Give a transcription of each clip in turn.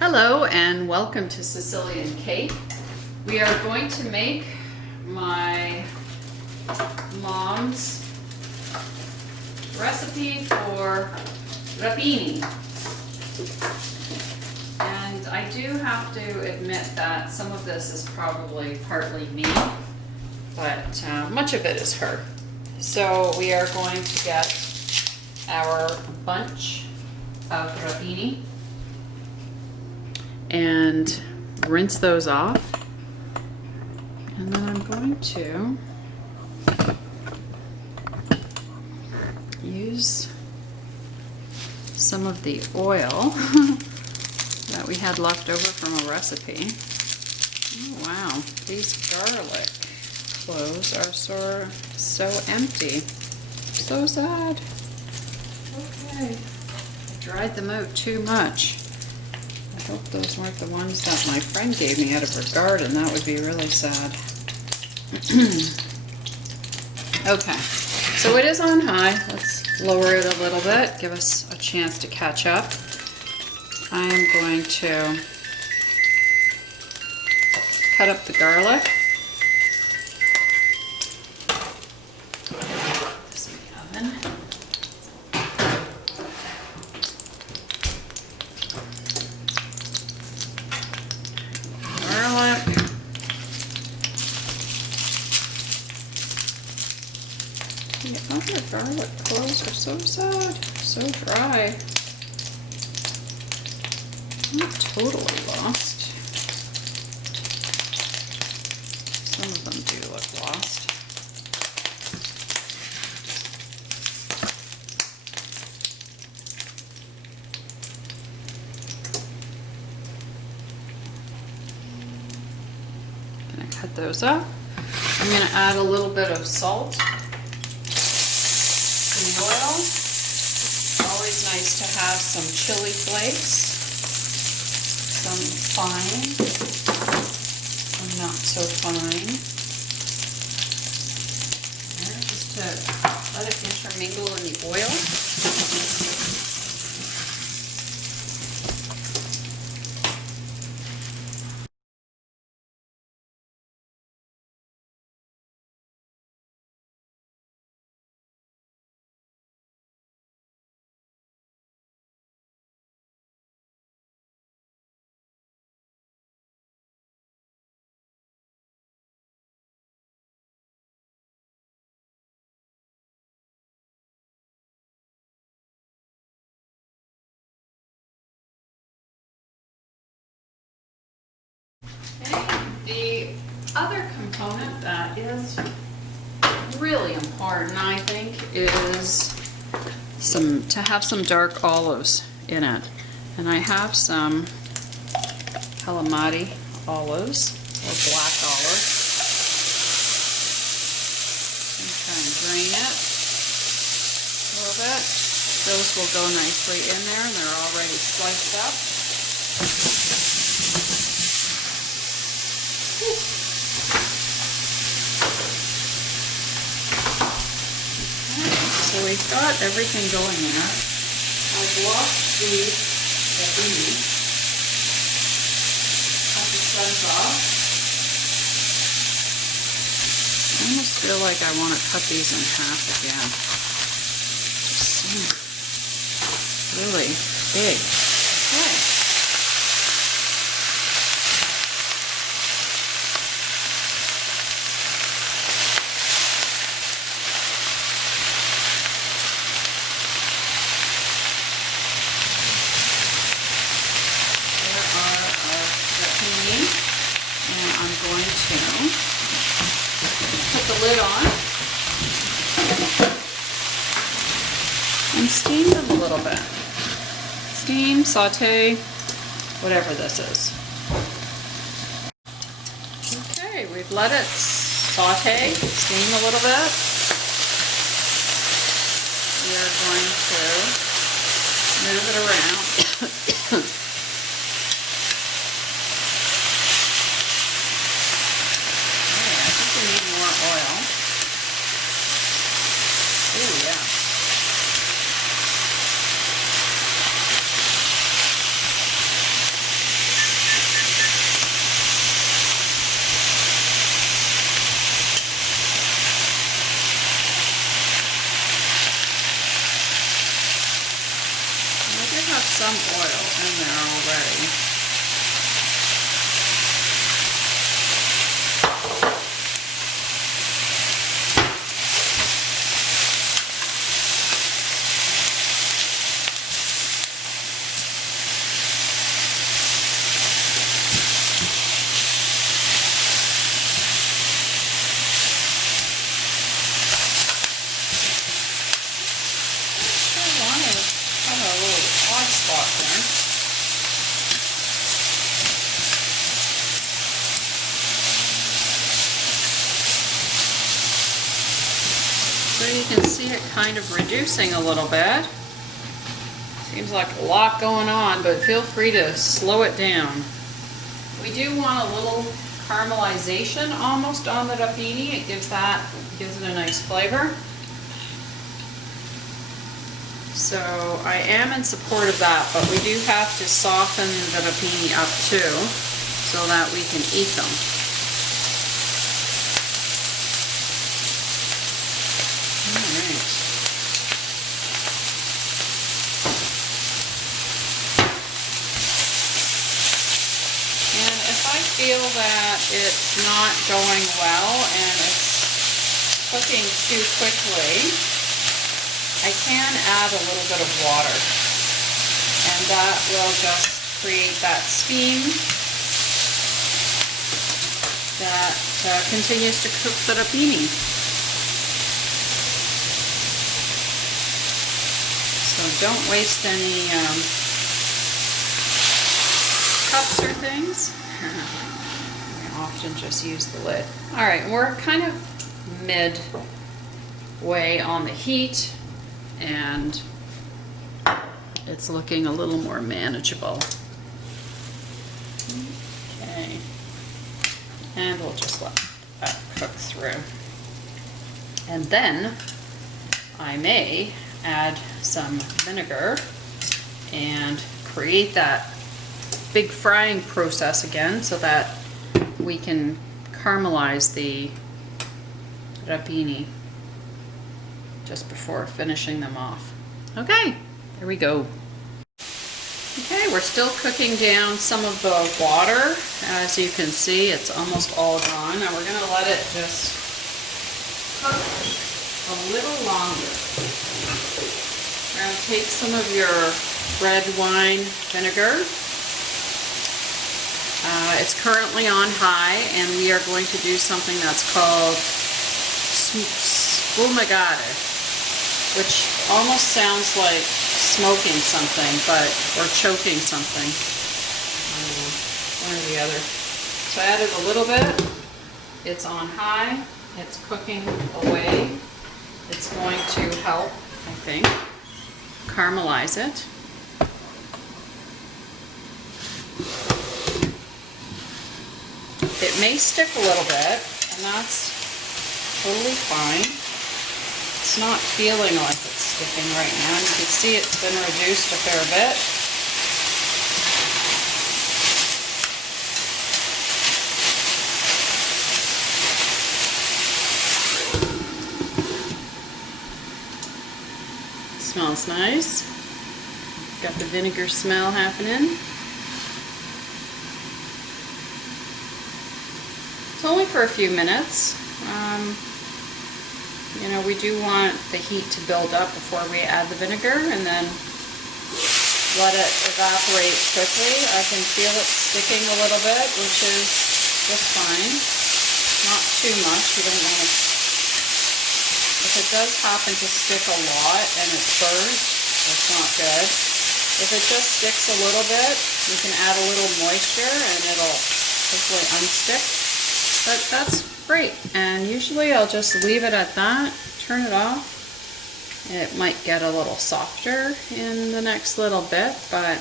Hello and welcome to Sicilian Cake. We are going to make my mom's recipe for rapini. And I do have to admit that some of this is probably partly me, but much of it is her. So we are going to get our bunch of rapini and rinse those off. And then I'm going to use some of the oil that we had left over from a recipe. Oh, wow, these garlic cloves are so empty. So sad. Okay, I dried them out too much. I hope those weren't the ones that my friend gave me out of her garden. That would be really sad. Okay, so it is on high. Let's lower it a little bit, give us a chance to catch up. I am going to cut up the garlic. Put this in the oven. The other garlic cloves are so sad, so dry. Not totally lost. Some of them do look lost. I'm gonna cut those up. I'm gonna add a little bit of salt. Some oil. Always nice to have some chili flakes. Some fine, some not so fine. There, just to let it intermingle in the oil. The other component that is really important, I think, is to have some dark olives in it. And I have some calamari olives, or black olives. I'm trying to drain it a little bit. Those will go nicely in there, and they're already sliced up. So we've got everything going there. I've washed the rapini, cut the stems off. I almost feel like I want to cut these in half again. Just seem really big. Okay. Put the lid on and steam them a little bit. Steam, saute, whatever this is. Okay, we've let it saute, steam a little bit. We are going to move it around. Oil. Oh yeah. some oil in there already. Spot there. So you can see it kind of reducing a little bit. Seems like a lot going on, but feel free to slow it down. We do want a little caramelization almost on the rapini. It gives it a nice flavor. So I am in support of that, but we do have to soften the rapini up too, so that we can eat them. All right. And if I feel that it's not going well and it's cooking too quickly, I can add a little bit of water, and that will just create that steam that continues to cook the rapini. So don't waste any cups or things. I often just use the lid. All right, we're kind of midway on the heat, and it's looking a little more manageable. Okay, and we'll just let that cook through. And then I may add some vinegar and create that big frying process again so that we can caramelize the rapini just before finishing them off. Okay, there we go. Okay, we're still cooking down some of the water. As you can see, it's almost all gone. Now we're gonna let it just cook a little longer. We're gonna take some of your red wine vinegar. It's currently on high, and we are going to do something that's called Sfumate, which almost sounds like smoking something, or choking something. One or the other. So I added a little bit. It's on high. It's cooking away. It's going to help, I think, caramelize it. It may stick a little bit, and that's totally fine. It's not feeling like it's sticking right now. You can see it's been reduced a fair bit. It smells nice. Got the vinegar smell happening. It's only for a few minutes. You know, we do want the heat to build up before we add the vinegar, and then let it evaporate quickly. I can feel it sticking a little bit, which is just fine. Not too much. You don't want to. If it does happen to stick a lot and it's burnt, that's not good. If it just sticks a little bit, you can add a little moisture and it'll hopefully unstick. But that's great, and usually I'll just leave it at that, turn it off. It might get a little softer in the next little bit, but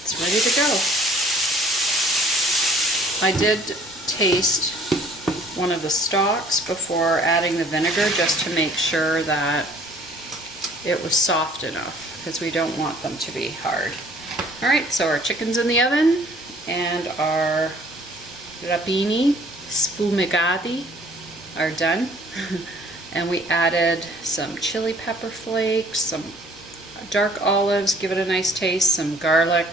it's ready to go. I did taste one of the stalks before adding the vinegar just to make sure that it was soft enough, because we don't want them to be hard. Alright, so our chicken's in the oven, and our rapini sfumati are done. And we added some chili pepper flakes, some dark olives, give it a nice taste, some garlic,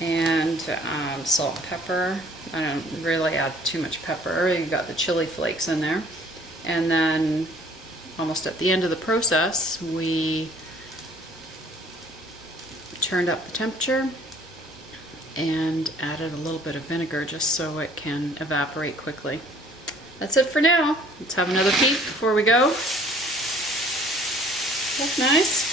and salt and pepper. I don't really add too much pepper. You got the chili flakes in there. And then almost at the end of the process, we turned up the temperature and added a little bit of vinegar just so it can evaporate quickly. That's it for now. Let's have another peek before we go. Look nice.